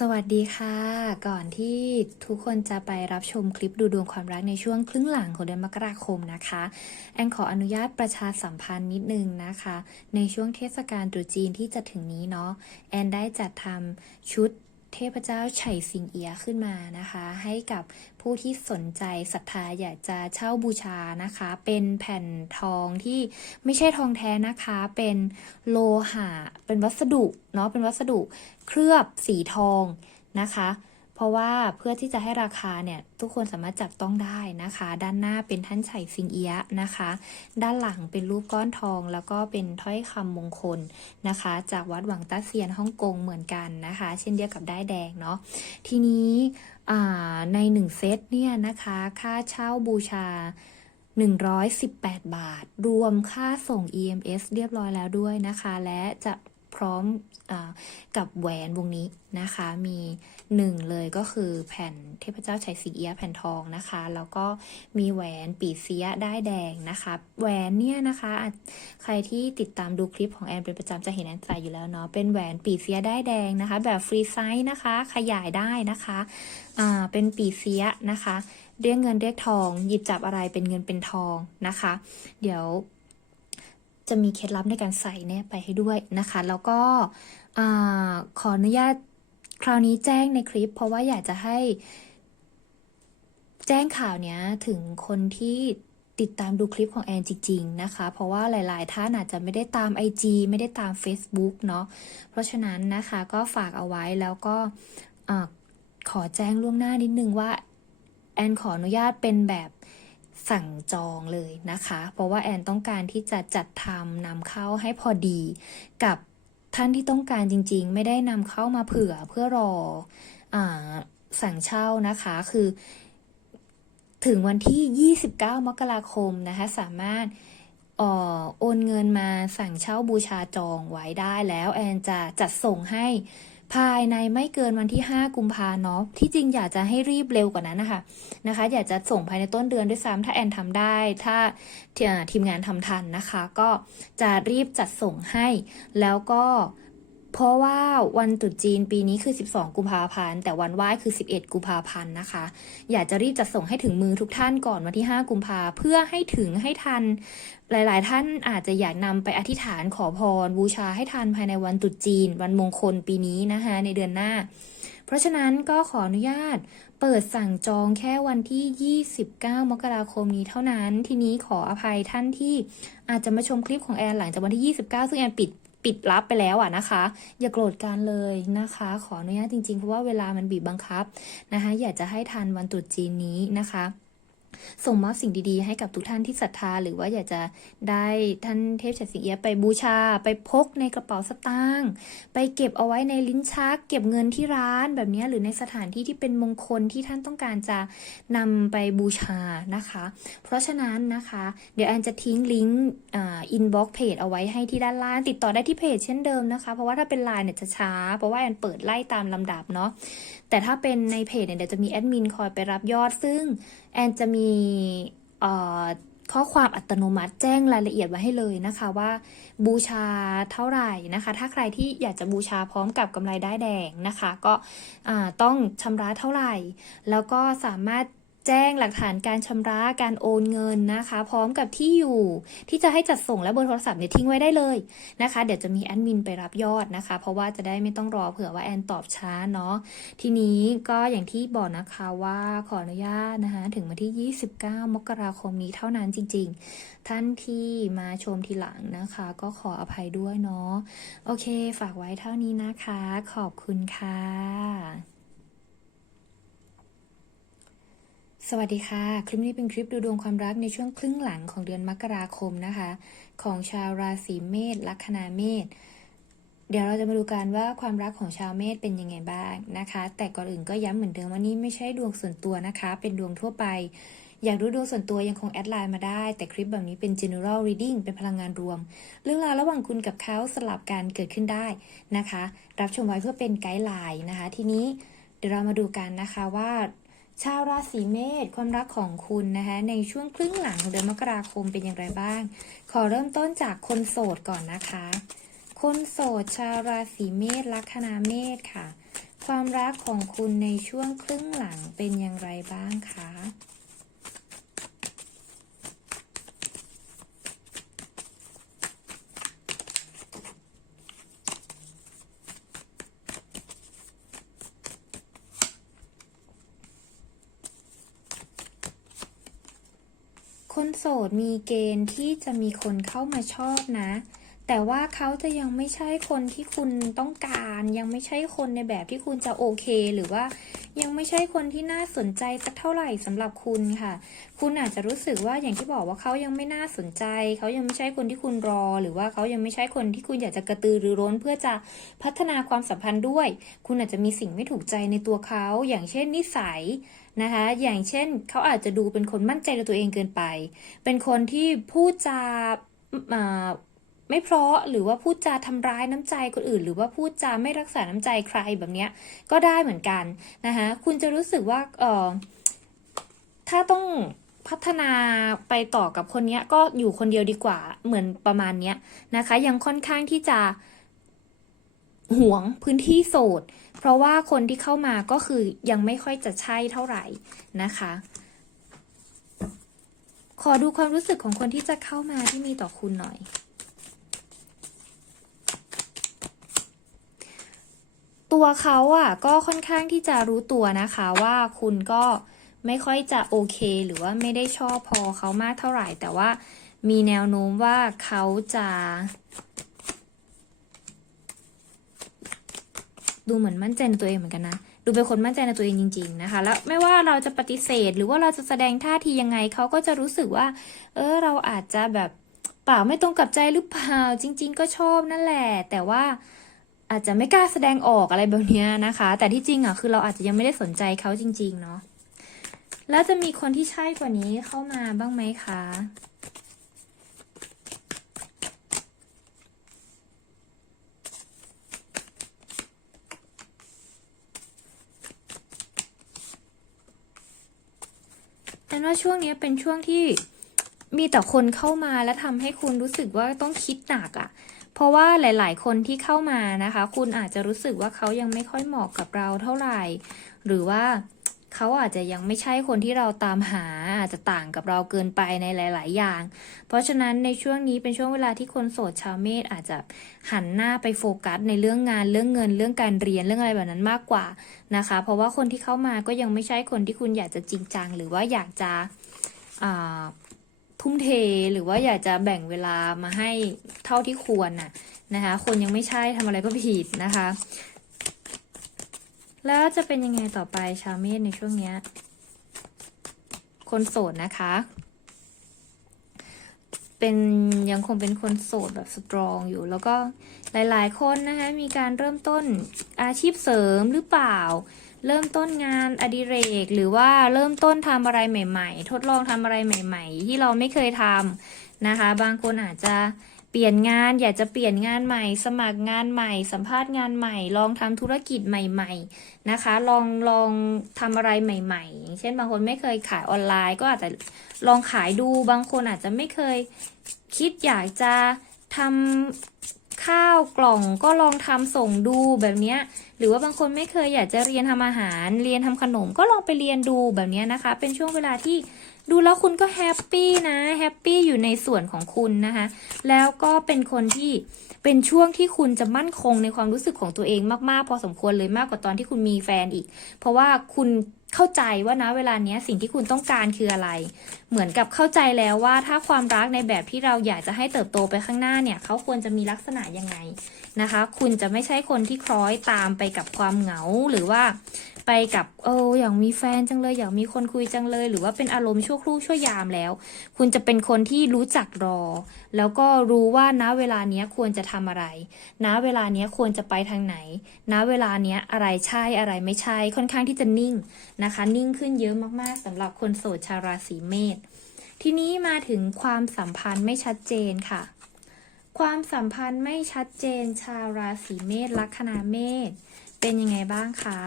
สวัสดีค่ะ ก่อนที่ทุกคนจะไปรับชมคลิปดูดวงความรักในช่วงครึ่งหลังของเดือนมกราคมนะคะ แอนขออนุญาตประชาสัมพันธ์นิดนึงนะคะ ในช่วงเทศกาลตรุษจีนที่จะถึงนี้เนาะแอนได้จัดทำชุด เทพเจ้าไฉสิงเอียขึ้นมานะคะ ให้กับผู้ที่สนใจศรัทธาอยากจะเช่าบูชานะคะ เป็นแผ่นทองที่ไม่ใช่ทองแท้นะคะ เป็นโลหะเป็นวัสดุเนาะเป็นวัสดุเคลือบสีทองนะคะ เพราะว่าเพื่อที่จะให้ราคาเนี่ยทุกคนสามารถจับต้องได้นะคะ ด้านหน้าเป็นท่านไฉสิงเอียะนะคะ ด้านหลังเป็นรูปก้อนทอง แล้วก็เป็นถ้อยคำมงคลนะคะ จากวัดหวังต้าเซียนฮ่องกงเหมือนกันนะคะ เช่นเดียวกับได้ายแดงเนาะทีนี้ในหนึ่งเซตเนี่ยนะคะค่าเช่าบูชา118 บาท รวมค่าส่ง EMS เรียบร้อยแล้วด้วยนะคะ และจะพร้อมอกับแหวนวงนี้นะคะ มี หนึ่งเลยก็คือแผ่นเทพเจ้าชัยสิงเอียแผ่นทองนะคะ แล้วก็มีแหวนปีเสียได้แดงนะคะ แหวนเนี่ยนะคะ ใครที่ติดตามดูคลิปของแอนเป็นประจำจะเห็นแอนใส่อยู่แล้วเนาะเป็นแหวนปีเสียได้แดงนะคะ แบบฟรีไซส์นะคะ ขยายได้นะคะอ่าเป็นปีเสียนะคะเรียกเงินเรียกทอง หยิบจับอะไรเป็นเงินเป็นทองนะคะ เดี๋ยวจะมีเคล็ดลับในการใส่เนี่ยไปให้ด้วยนะคะ แล้วก็อขออนุญาต คราวนี้แจ้งในคลิป เพราะว่าอยากจะให้ แจ้งข่าวเนี้ยถึงคนที่ติดตามดูคลิปของแอนจริงๆนะคะ เพราะว่าหลายๆท่านอาจจะไม่ได้ตาม IG ไม่ได้ตาม Facebook เนาะเพราะฉะนั้นนะคะก็ฝากเอาไว้แล้วก็ขอแจ้งล่วงหน้านิดนึงว่า แอนขออนุญาตเป็นแบบสั่งจองเลยนะคะ เพราะว่าแอนต้องการที่จะจัดทำนำเข้าให้พอดีกับ ท่านที่ต้องการจริงๆ ไม่ได้นำเข้ามาเผื่อเพื่อรออสั่งเช่านะคะคือ ถึงวันที่ 29 มกราคมนะคะสามารถออโอนเงินมาสั่งเช่าบูชาจองไว้ได้แล้วแอนจะจัดส่งให้ ภายในไม่เกินวันที่ 5 กุมภาเนาะที่จริงอยากจะให้รีบเร็วกว่านั้นนะคะนะคะ อยากจะส่งภายในต้นเดือนด้วยซ้ำถ้าแอนทำได้ ถ้าทีมงานทำทันนะคะ ก็จะรีบจัดส่งให้แล้วก็ เพราะว่าวันตรุษจีนปีนี้คือ 12 กุมภาพันธ์แต่วันไหว้คือ 11 กุมภาพันธ์นะคะ อยากจะรีบจัดส่งให้ถึงมือทุกท่านก่อนวันที่ 5 กุมภาเพื่อให้ถึงให้ทัน หลาย ๆ ท่านอาจจะอยากนำไปอธิษฐานขอพรบูชาให้ทันภายในวันตรุษจีน วันมงคลปีนี้นะคะ ในเดือนหน้า เพราะฉะนั้นก็ขออนุญาตเปิดสั่งจองแค่วันที่ 29 มกราคมนี้เท่านั้น ทีนี้ขออภัยท่านที่อาจจะมาชมคลิปของแอนหลังจากวันที่ 29 ซึ่งแอนปิด ปิดรับไปแล้วอะนะคะ อย่าโกรธกันเลยนะคะ ขออนุญาตจริงๆ เพราะว่าเวลามันบีบบังคับนะคะ อยากจะให้ทันวันตรุษจีนนี้นะคะ ส่งมอบสิ่งดีๆ ให้กับทุกท่านที่ศรัทธา หรือว่าอยากจะได้ท่านเทพชัยสิงเอียไปบูชา ไปพกในกระเป๋าสตางค์ไปเก็บเอาไว้ในลิ้นชัก เก็บเงินที่ร้านแบบนี้หรือในสถานที่ที่เป็นมงคลที่ท่านต้องการจะนำไปบูชานะคะ เพราะฉะนั้นนะคะ เดี๋ยวแอนจะทิ้งลิงก์อินบ็อกซ์เพจเอาไว้ให้ที่ด้านล่างติดต่อได้ที่เพจเช่นเดิมนะคะ เพราะว่าถ้าเป็นไลน์เนี่ยจะช้า เพราะว่าแอนเปิดไล่ตามลำดับเนาะแต่ถ้าเป็นในเพจเนี่ยเดี๋ยวจะมีแอดมินคอยไปรับยอดซึ่ง แอนจะมีข้อความอัตโนมัติแจ้งรายละเอียดไว้ให้เลยนะคะว่าบูชาเท่าไหร่นะคะ ถ้าใครที่อยากจะบูชาพร้อมกับกำไรได้แดงนะคะ ก็ต้องชำระเท่าไหร่ แล้วก็สามารถ แจ้งหลักฐานการชำระการโอนเงินนะคะ พร้อมกับที่อยู่ที่จะให้จัดส่งและเบอร์โทรศัพท์เนี่ยทิ้งไว้ได้เลยนะคะ เดี๋ยวจะมีแอดมินไปรับยอดนะคะ เพราะว่าจะได้ไม่ต้องรอเผื่อว่าแอนตอบช้าเนาะทีนี้ก็อย่างที่บอกนะคะว่าขออนุญาตนะคะถึงวันที่ 29 มกราคมนี้เท่านั้นจริง ๆ ท่านที่มาชมทีหลังนะคะ ก็ขออภัยด้วยเนาะโอเค ฝากไว้เท่านี้นะคะ ขอบคุณค่ะ สวัสดีค่ะ คลิปนี้เป็นคลิปดูดวงความรักในช่วงครึ่งหลังของเดือนมกราคมนะคะ ของชาวราศีเมษลัคนาเมษเดี๋ยวเราจะมาดูกันว่าความรักของชาวเมษเป็นยังไงบ้างนะคะ แต่ก่อนอื่นก็ย้ำเหมือนเดิมว่านี่ไม่ใช่ดวงส่วนตัวนะคะ เป็นดวงทั่วไป อยากรู้ดวงส่วนตัวยังคงแอดไลน์มาได้ แต่คลิปแบบนี้เป็น general reading เป็นพลังงานรวม เรื่องราวระหว่างคุณกับเขาสลับกันเกิดขึ้นได้นะคะ รับชมไว้เพื่อเป็นไกด์ไลน์นะคะ ทีนี้เดี๋ยวเรามาดูกันนะคะว่า ชาวราศีเมษความรักของคุณนะคะในช่วงครึ่งหลังของเดือนมกราคมเป็นอย่างไรบ้าง ขอเริ่มต้นจากคนโสดก่อนนะคะ คนโสดชาวราศีเมษลัคนาเมษค่ะ ความรักของคุณในช่วงครึ่งหลังเป็นอย่างไรบ้างคะ สดมีเกณฑ์ที่จะมีคนเข้ามาชอบนะ แต่ว่าเขาจะยังไม่ใช่คนที่คุณต้องการ ยังไม่ใช่คนในแบบที่คุณจะโอเค หรือว่ายังไม่ใช่คนที่น่าสนใจสักเท่าไหร่สำหรับคุณค่ะ คุณอาจจะรู้สึกว่าอย่างที่บอกว่าเขายังไม่น่าสนใจ เขายังไม่ใช่คนที่คุณรอ หรือว่าเขายังไม่ใช่คนที่คุณอยากจะกระตือรือร้น เพื่อจะพัฒนาความสัมพันธ์ด้วย คุณอาจจะมีสิ่งไม่ถูกใจในตัวเขา อย่างเช่นนิสัย นะคะ อย่างเช่นเขาอาจจะดูเป็นคนมั่นใจในตัวเองเกินไป เป็นคนที่พูดจาไม่เพราะหรือว่าพูดจาทำร้ายน้ำใจคนอื่น หรือว่าพูดจาไม่รักษาน้ำใจใครแบบเนี้ยก็ได้เหมือนกันนะคะคุณจะรู้สึกว่าเออถ้าต้องพัฒนาไปต่อกับคนเนี้ยก็อยู่คนเดียวดีกว่าเหมือนประมาณเนี้ยนะคะ ยังค่อนข้างที่จะหวงพื้นที่โสด เพราะว่าคนที่เข้ามาก็คือยังไม่ค่อยจะใช่เท่าไหร่นะคะ ขอดูความรู้สึกของคนที่จะเข้ามาที่มีต่อคุณหน่อย ตัวเขาอะก็ค่อนข้างที่จะรู้ตัวนะคะว่าคุณก็ไม่ค่อยจะโอเค หรือว่าไม่ได้ชอบพอเขามากเท่าไหร่ แต่ว่ามีแนวโน้มว่าเขาจะ ดูเหมือนมั่นใจในตัวเองเหมือนกันนะ ดูเป็นคนมั่นใจในตัวเองจริง ๆนะคะ แล้วไม่ว่าเราจะปฏิเสธ หรือว่าเราจะแสดงท่าทียังไงเขาก็จะรู้สึกว่า เออเราอาจจะแบบเปล่าไม่ตรงกับใจหรือเปล่าจริง ๆ ก็ชอบนั่นแหละ แต่ว่าอาจจะไม่กล้าแสดงออกอะไรแบบนี้นะคะ แต่ที่จริงอะคือเราอาจจะยังไม่ได้สนใจเขาจริง ๆ เนาะแล้วจะมีคนที่ใช่กว่านี้เข้ามาบ้างไหมคะ แต่ว่าช่วงนี้เป็นช่วงที่มีแต่คนเข้ามาแล้วทำให้คุณรู้สึกว่าต้องคิดหนักอะ่ะ เพราะว่าหลาย ๆ คนที่เข้ามานะคะ คุณอาจจะรู้สึกว่าเขายังไม่ค่อยเหมาะกับเราเท่าไหร่ หรือว่า เขาอาจจะยังไม่ใช่คนที่เราตามหาอาจจะต่างกับเราเกินไปในหลาย ๆ อย่าง เพราะฉะนั้นในช่วงนี้เป็นช่วงเวลาที่คนโสดชาวเมษอาจจะหันหน้าไปโฟกัสในเรื่องงานเรื่องเงินเรื่องการเรียนเรื่องอะไรแบบนั้นมากกว่านะคะ เพราะว่าคนที่เข้ามาก็ยังไม่ใช่คนที่คุณอยากจะจริงจัง หรือว่าอยากจะทุ่มเทหรือว่าอยากจะแบ่งเวลามาให้เท่าที่ควรน่ะนะคะ คนยังไม่ใช่ทำอะไรก็ผิดนะคะ แล้วจะเป็นยังไงต่อไปชาวเมษในช่วงเนี้ย คนโสดนะคะ เป็นยังคงเป็นคนโสดแบบสตรองอยู่ แล้วก็หลายๆ คนนะคะมีการเริ่มต้นอาชีพเสริมหรือเปล่า เริ่มต้นงานอดิเรก หรือว่าเริ่มต้นทำอะไรใหม่ ๆ ทดลองทำอะไรใหม่ ๆ ที่เราไม่เคยทำนะคะ บางคนอาจจะ ปลี่ยนงานอยากจะเปลี่ยนงานใหม่ สมัครงานใหม่ สัมภาษณ์งานใหม่ ลองทำธุรกิจใหม่ๆนะคะ ลองลองทำอะไรใหม่ๆอย่างเช่นบางคนไม่เคยขายออนไลน์ ก็อาจจะลองขายดูบางคนอาจจะไม่เคยคิดอยากจะทำข้าวกล่องก็ลองทำส่งดูแบบนี้หรือว่าบางคนไม่เคยอยากจะเรียนทำอาหาร เรียนทำขนมก็ลองไปเรียนดูแบบนี้นะคะ เป็นช่วงเวลาที่ ดูแล้วคุณก็แฮปปี้นะแฮปปี้อยู่ในส่วนของคุณนะคะ แล้วก็เป็นคนที่เป็นช่วงที่คุณจะมั่นคงในความรู้สึกของตัวเองมากๆ พอสมควรเลยมากกว่าตอนที่คุณมีแฟนอีก เพราะว่าคุณเข้าใจว่านะเวลาเนี้ยสิ่งที่คุณต้องการคืออะไร เหมือนกับเข้าใจแล้วว่าถ้าความรักในแบบที่เราอยากจะให้เติบโตไปข้างหน้าเนี่ยเขาควรจะมีลักษณะยังไงนะคะ คุณจะไม่ใช่คนที่คล้อยตามไปกับความเหงาหรือว่า ไปกับเอออยากมีแฟนจังเลย อยากมีคนคุยจังเลย หรือว่าเป็นอารมณ์ชั่วครู่ชั่วยามแล้ว คุณจะเป็นคนที่รู้จักรอ แล้วก็รู้ว่าณเวลาเนี้ยควรจะทำอะไร ณเวลาเนี้ยควรจะไปทางไหน ณเวลาเนี้ยอะไรใช่อะไรไม่ใช่ค่อนข้างที่จะนิ่งนะคะ นิ่งขึ้นเยอะมากๆสำหรับคนโสดชาวราศีเมษทีนี้มาถึงความสัมพันธ์ไม่ชัดเจนค่ะ ความสัมพันธ์ไม่ชัดเจนชาวราศีเมษลัคนาเมษเป็นยังไงบ้างคะ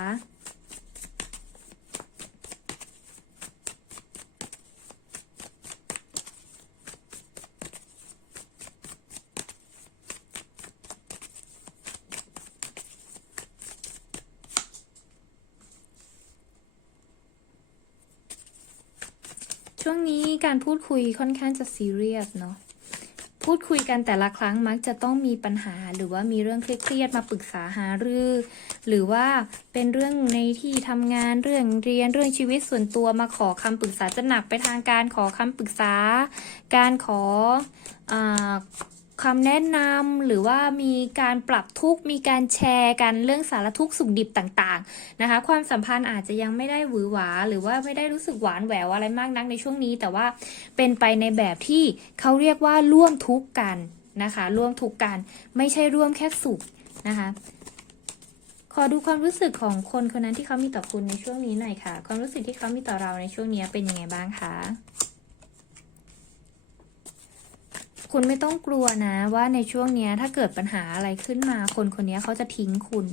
ช่วงนี้ การพูดคุยค่อนข้างจะซีเรียสเนาะพูดคุยกันแต่ละครั้งมักจะต้องมีปัญหาหรือว่ามีเรื่องเครียดๆมาปรึกษาหารือ หรือว่าเป็นเรื่องในที่ทำงานเรื่องเรียนเรื่องชีวิตส่วนตัวมาขอคำปรึกษาจะหนักไปทางการขอคำปรึกษา การขออ คำแนะนำหรือว่ามีการปรับทุกมีการแชร์กันเรื่องสารทุกสุขดิบต่างๆนะคะ ความสัมพันธ์อาจจะยังไม่ได้หวือหวา หรือว่าไม่ได้รู้สึกหวานแหววอะไรมากนักในช่วงนี้ แต่ว่าเป็นไปในแบบที่เขาเรียกว่าร่วมทุกกันนะคะร่วมทุกกันไม่ใช่ร่วมแค่สุขนะคะขอดูความรู้สึกของคนคนนั้นที่เขามีต่อคุณในช่วงนี้หน่อยค่ะ ความรู้สึกที่เขามีต่อเราในช่วงนี้เป็นยังไงบ้างคะ คุณไม่ต้องกลัวนะว่าในช่วงนี้ถ้าเกิดปัญหาอะไรขึ้นมา คนคนนี้เขาจะทิ้งคุณ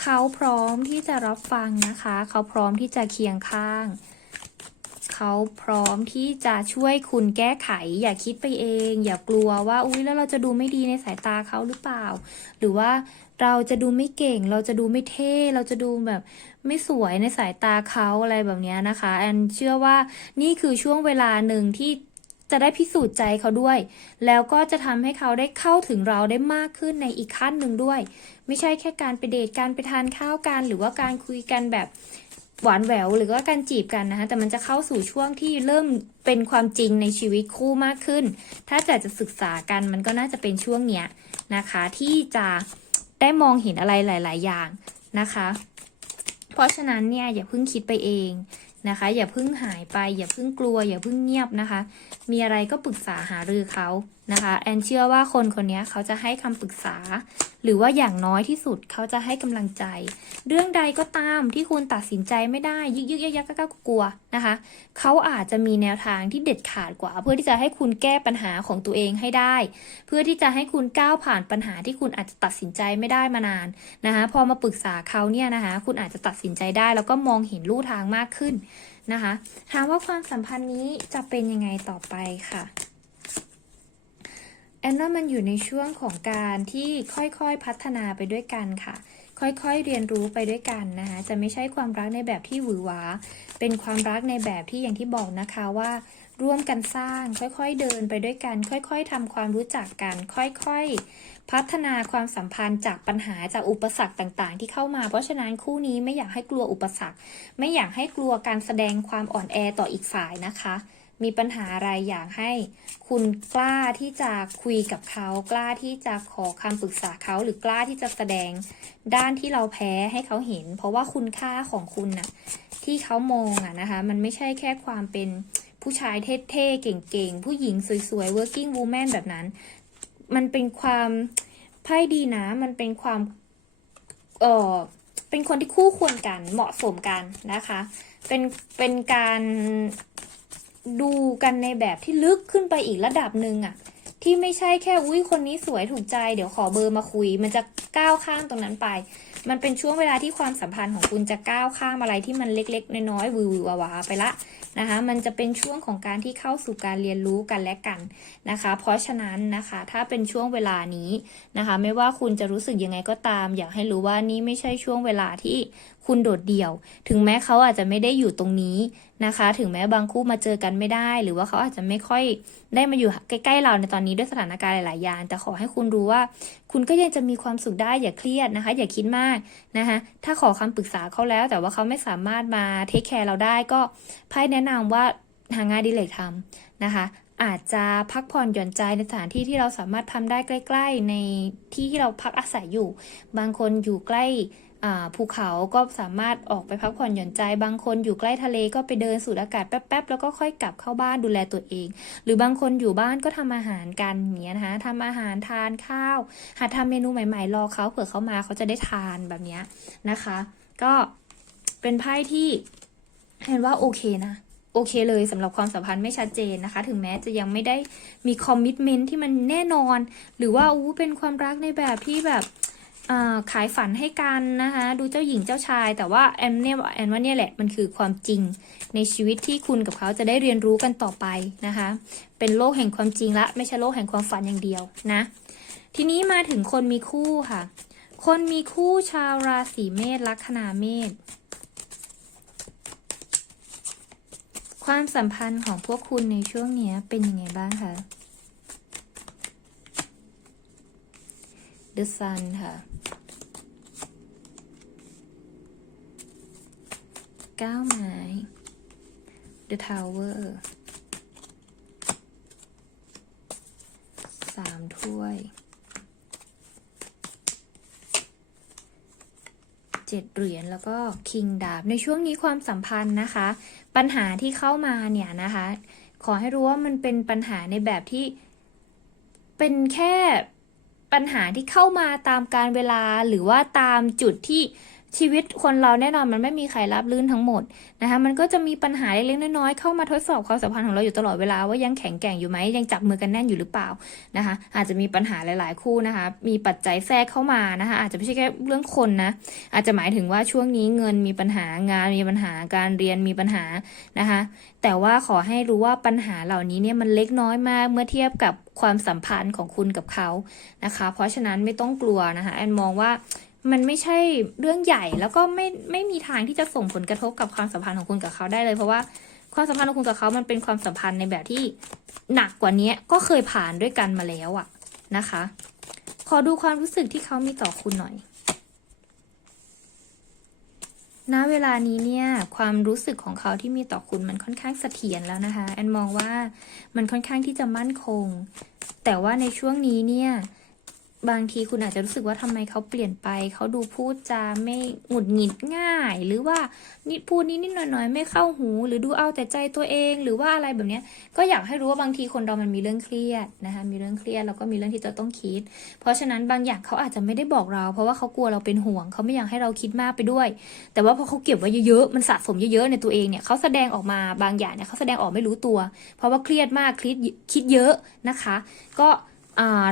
เขาพร้อมที่จะรับฟังนะคะ เขาพร้อมที่จะเคียงข้าง เขาพร้อมที่จะช่วยคุณแก้ไข อย่าคิดไปเอง อย่ากลัวว่าอุ้ยแล้วเราจะดูไม่ดีในสายตาเขาหรือเปล่า หรือว่าเราจะดูไม่เก่ง เราจะดูไม่เท่ เราจะดูแบบไม่สวยในสายตาเขาอะไรแบบนี้นะคะแอนเชื่อว่านี่คือช่วงเวลาหนึ่งที่ จะได้พิสูจน์ใจเขาด้วย แล้วก็จะทำให้เขาได้เข้าถึงเราได้มากขึ้นในอีกขั้นหนึ่งด้วย ไม่ใช่แค่การไปเดทการไปทานข้าวกันหรือว่าการคุยกันแบบหวานแหววหรือว่าการจีบกันนะคะ แต่มันจะเข้าสู่ช่วงที่เริ่มเป็นความจริงในชีวิตคู่มากขึ้น ถ้าจะจะศึกษากันมันก็น่าจะเป็นช่วงเนี้ยนะคะ ที่จะได้มองเห็นอะไรหลาย ๆ อย่างนะคะ เพราะฉะนั้นเนี่ยอย่าเพิ่งคิดไปเอง นะคะ อย่าเพิ่งหายไป อย่าเพิ่งกลัว อย่าเพิ่งเงียบนะคะ มีอะไรก็ปรึกษาหารือเขา นะคะแอนเชื่อว่าคนคนนี้เขาจะให้คำปรึกษา หรือว่าอย่างน้อยที่สุดเขาจะให้กำลังใจ เรื่องใดก็ตามที่คุณตัดสินใจไม่ได้ยึกยึกยักยักก็กลัวนะคะเขาอาจจะมีแนวทางที่เด็ดขาดกว่า เพื่อที่จะให้คุณแก้ปัญหาของตัวเองให้ได้ เพื่อที่จะให้คุณก้าวผ่านปัญหาที่คุณอาจจะตัดสินใจไม่ได้มานานนะคะพอมาปรึกษาเขาเนี่ยนะคะคุณอาจจะตัดสินใจได้ แล้วก็มองเห็นลู่ทางมากขึ้นนะคะถามว่าความสัมพันธ์นี้จะเป็นยังไงต่อไปค่ะ แอนว่ามันอยู่ในช่วงของการที่ค่อยๆพัฒนาไปด้วยกันค่ะ ค่อยๆเรียนรู้ไปด้วยกันนะคะ จะไม่ใช่ความรักในแบบที่หวือหวา เป็นความรักในแบบที่อย่างที่บอกนะคะว่าร่วมกันสร้างค่อยๆเดินไปด้วยกัน ค่อยๆทำความรู้จักกัน ค่อยๆ พัฒนาความสัมพันธ์จากปัญหาจากอุปสรรคต่างๆ ที่เข้ามา เพราะฉะนั้นคู่นี้ไม่อยากให้กลัวอุปสรรค ไม่อยากให้กลัวการแสดงความอ่อนแอต่ออีกฝ่ายนะคะ มีปัญหาอะไรอยากให้คุณกล้าที่จะคุยกับเขา กล้าที่จะขอคำปรึกษาเขาหรือกล้าที่จะแสดงด้านที่เราแพ้ให้เขาเห็น เพราะว่าคุณค่าของคุณน่ะที่เขามองอะนะคะ มันไม่ใช่แค่ความเป็นผู้ชายเท่ๆ เก่งๆ ผู้หญิงสวยๆ working woman แบบนั้น มันเป็นความไพ่ดีนะ มันเป็นความเออเป็นคนที่คู่ควรกันเหมาะสมกันนะคะ เป็นเป็นการ ดูกันในแบบที่ลึกขึ้นไปอีกระดับหนึ่งอะที่ไม่ใช่แค่อุ้ยคนนี้สวยถูกใจ เดี๋ยวขอเบอร์มาคุย มันจะก้าวข้ามตรงนั้นไป มันเป็นช่วงเวลาที่ความสัมพันธ์ของคุณจะก้าวข้ามอะไรที่มันเล็กๆ น้อยๆวือๆวาไปละนะคะ มันจะเป็นช่วงของการที่เข้าสู่การเรียนรู้กันและกันนะคะ เพราะฉะนั้นนะคะ ถ้าเป็นช่วงเวลานี้นะคะ ไม่ว่าคุณจะรู้สึกยังไงก็ตาม อยากให้รู้ว่านี่ไม่ใช่ช่วงเวลาที่ คุณโดดเดี่ยว ถึงแม้เขาอาจจะไม่ได้อยู่ตรงนี้นะคะ ถึงแม้บางคู่มาเจอกันไม่ได้ หรือว่าเขาอาจจะไม่ค่อยได้มาอยู่ใกล้ๆเราในตอนนี้ด้วยสถานการณ์หลายๆอย่าง แต่ขอให้คุณรู้ว่า คุณก็ยังจะมีความสุขได้อย่าเครียดนะคะ อย่าคิดมากนะคะ ถ้าขอคำปรึกษาเขาแล้ว แต่ว่าเขาไม่สามารถมาเทคแคร์เราได้ก็ไพ่แนะนำว่าหางานดีเลกทำนะคะอาจจะพักผ่อนหย่อนใจในสถานที่ที่เราสามารถทำได้ใกล้ ๆ ในที่ที่เราพักอาศัยอยู่ บางคนอยู่ใกล้ ภูเขาก็สามารถออกไปพักผ่อนหย่อนใจ บางคนอยู่ใกล้ทะเลก็ไปเดินสูดอากาศแป๊บๆแล้วก็ค่อยกลับเข้าบ้านดูแลตัวเอง หรือบางคนอยู่บ้านก็ทำอาหารกันเงี้ยนะคะทำอาหารทานข้าวหัดทำเมนูใหม่ๆ รอเขาเผื่อเขามาเขาจะได้ทานแบบเนี้ยนะคะ ก็เป็นไพ่ที่เห็นว่าโอเคนะโอเคเลยสำหรับความสัมพันธ์ไม่ชัดเจนนะคะ ถึงแม้จะยังไม่ได้มีคอมมิชเมนต์ที่มันแน่นอน หรือว่าอู้เป็นความรักในแบบที่แบบ ขายฝันให้กันนะคะดูเจ้าหญิงเจ้าชาย แต่ว่าแอนเนี่ยแอนว่าเนี่ยแหละมันคือความจริงในชีวิตที่คุณกับเขาจะได้เรียนรู้กันต่อไปนะคะ เป็นโลกแห่งความจริงละไม่ใช่โลกแห่งความฝันอย่างเดียวนะ ทีนี้มาถึงคนมีคู่ค่ะ คนมีคู่ชาวราศีเมษลัคนาเมษความสัมพันธ์ของพวกคุณในช่วงนี้เป็นยังไงบ้างคะ The Sun ค่ะเก้าไม้ The Tower สามถ้วยเจ็ดเหรียญแล้วก็คิงดาบ ในช่วงนี้ความสัมพันธ์นะคะ ปัญหาที่เข้ามาเนี่ยนะคะ ขอให้รู้ว่ามันเป็นปัญหาในแบบที่เป็นแค่ ปัญหาที่เข้ามาตามการเวลาหรือว่าตามจุดที่ ชีวิตคนเราแน่นอนมันไม่มีใครรับลื่นทั้งหมดนะคะมันก็จะมีปัญหาเล็กๆน้อยๆเข้ามาทดสอบความสัมพันธ์ของเราอยู่ตลอดเวลาว่ายังแข็งแกร่งอยู่ไหมยังจับมือกันแน่นอยู่หรือเปล่านะคะอาจจะมีปัญหาหลาย ๆ คู่นะคะ มีปัจจัยแทรกเข้ามานะคะอาจจะไม่ใช่แค่เรื่องคนนะอาจจะหมายถึงว่าช่วงนี้เงินมีปัญหางานมีปัญหาการเรียนมีปัญหานะคะแต่ว่าขอให้รู้ว่าปัญหาเหล่านี้เนี่ยมันเล็กน้อยมากเมื่อเทียบกับความสัมพันธ์ของคุณกับเขานะคะ เพราะฉะนั้นไม่ต้องกลัวนะคะแอนมองว่า มันไม่ใช่เรื่องใหญ่แล้วก็ไม่ไม่มีทางที่จะส่งผลกระทบกับความสัมพันธ์ของคุณกับเขาได้เลย เพราะว่าความสัมพันธ์ของคุณกับเขามันเป็นความสัมพันธ์ในแบบที่หนักกว่านี้ก็เคยผ่านด้วยกันมาแล้วอะนะคะ ขอดูความรู้สึกที่เขามีต่อคุณหน่อยณเวลานี้เนี่ยความรู้สึกของเขาที่มีต่อคุณมันค่อนข้างเสถียรแล้วนะคะแอนมองว่ามันค่อนข้างที่จะมั่นคง แต่ว่าในช่วงนี้เนี่ย บางทีคุณอาจจะรู้สึกว่าทำไมเขาเปลี่ยนไป เขาดูพูดจาไม่หงุดหงิดง่าย หรือว่านิดพูดนิดนิดหน่อยๆ ไม่เข้าหู หรือดูเอาแต่ใจตัวเอง หรือว่าอะไรแบบเนี้ยก็อยากให้รู้ว่าบางทีคนเรามันมีเรื่องเครียดนะคะมีเรื่องเครียดแล้วก็มีเรื่องที่จะต้องคิด เพราะฉะนั้นบางอย่างเขาอาจจะไม่ได้บอกเรา เพราะว่าเขากลัวเราเป็นห่วง เขาไม่อยากให้เราคิดมากไปด้วย แต่ว่าพอเขาเก็บไว้เยอะๆมันสะสมเยอะๆในตัวเองเนี่ยเขาแสดงออกมาบางอย่างเนี่ยเขาแสดงออกไม่รู้ตัว เพราะว่าเครียดมากคิดคิดเยอะนะคะ ก็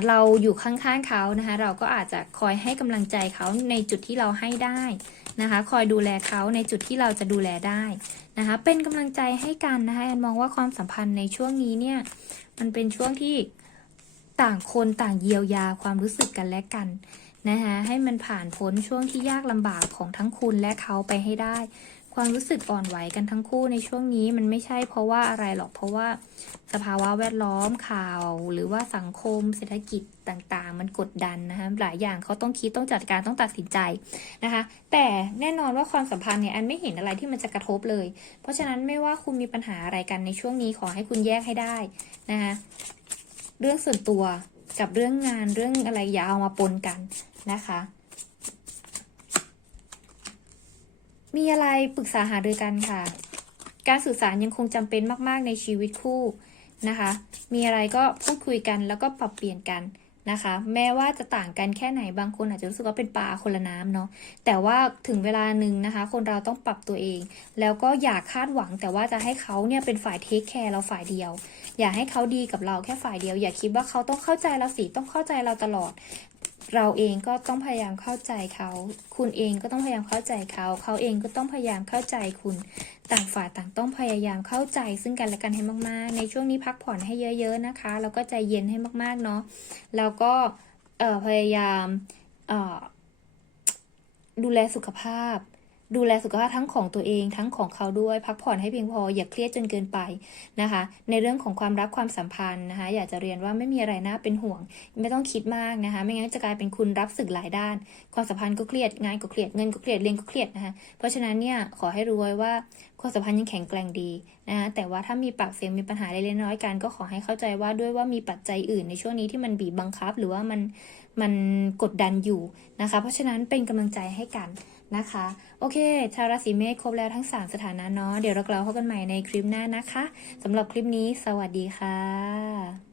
เราอยู่ข้างๆเขานะคะ เราก็อาจจะคอยให้กำลังใจเขาในจุดที่เราให้ได้นะคะ คอยดูแลเขาในจุดที่เราจะดูแลได้นะคะ เป็นกำลังใจให้กันนะคะแอนมองว่าความสัมพันธ์ในช่วงนี้เนี่ย มันเป็นช่วงที่ต่างคนต่างเยียวยาความรู้สึกกันและกันนะคะ ให้มันผ่านพ้นช่วงที่ยากลำบากของทั้งคุณและเขาไปให้ได้ ความรู้สึกอ่อนไหวกันทั้งคู่ในช่วงนี้มันไม่ใช่เพราะว่าอะไรหรอกเพราะว่าสภาวะแวดล้อมข่าว หรือว่าสังคม เศรษฐกิจต่างๆ มันกดดันนะคะหลายอย่างเขาต้องคิดต้องจัดการต้องตัดสินใจนะคะ แต่แน่นอนว่าความสัมพันธ์เนี่ยอันไม่เห็นอะไรที่มันจะกระทบเลย เพราะฉะนั้นไม่ว่าคุณมีปัญหาอะไรกันในช่วงนี้ขอให้คุณแยกให้ได้นะคะเรื่องส่วนตัวกับเรื่องงานเรื่องอะไรอย่าเอามาปนกันนะคะ มีอะไรปรึกษาหารือกันค่ะ การสื่อสารยังคงจำเป็นมากๆในชีวิตคู่นะคะ มีอะไรก็พูดคุยกันแล้วก็ปรับเปลี่ยนกันนะคะ แม้ว่าจะต่างกันแค่ไหนบางคนอาจจะรู้สึกว่าเป็นปลาคนละน้ำเนาะ แต่ว่าถึงเวลาหนึ่งนะคะ คนเราต้องปรับตัวเอง แล้วก็อย่าคาดหวัง แต่ว่าจะให้เขาเนี่ยเป็นฝ่ายเทคแคร์เราฝ่ายเดียว อย่าให้เขาดีกับเราแค่ฝ่ายเดียว อย่าคิดว่าเขาต้องเข้าใจเราสิต้องเข้าใจเราตลอด เราเองก็ต้องพยายามเข้าใจเขา คุณเองก็ต้องพยายามเข้าใจเขา เขาเองก็ต้องพยายามเข้าใจคุณ ต่างฝ่ายต่างต้องพยายามเข้าใจซึ่งกันและกันให้มาก ๆ ในช่วงนี้พักผ่อนให้เยอะ ๆ นะคะ แล้วก็ใจเย็นให้มาก ๆ เนาะ แล้วก็พยายามดูแลสุขภาพ ดูแลสุขภาพทั้งของตัวเองทั้งของเขาด้วย พักผ่อนให้เพียงพออย่าเครียดจนเกินไปนะคะ ในเรื่องของความรักความสัมพันธ์นะคะ อยากจะเรียนว่าไม่มีอะไรน่าเป็นห่วง ไม่ต้องคิดมากนะคะ ไม่งั้นจะกลายเป็นคุณรับศึกหลายด้าน ความสัมพันธ์ก็เครียดงานก็เครียดเงินก็เครียดเรียนก็เครียดนะคะเพราะฉะนั้นเนี่ยขอให้รู้ไว้ว่าความสัมพันธ์ยังแข็งแกร่งดีนะคะแต่ว่าถ้ามีปากเสียงมีปัญหาเล็กน้อยกัน ก็ขอให้เข้าใจว่าด้วยว่ามีปัจจัยอื่นในช่วงนี้ที่มันบีบบังคับ หรือว่ามันมันกดดันอยู่นะคะ เพราะฉะนั้นเป็นกำลังใจให้กัน นะคะ โอเค ชาวราศีเมษครบแล้วทั้ง 3 สถานะเนาะ เดี๋ยวเรากลับมาพบกันใหม่ในคลิปหน้านะคะสำหรับคลิปนี้ สวัสดีค่ะ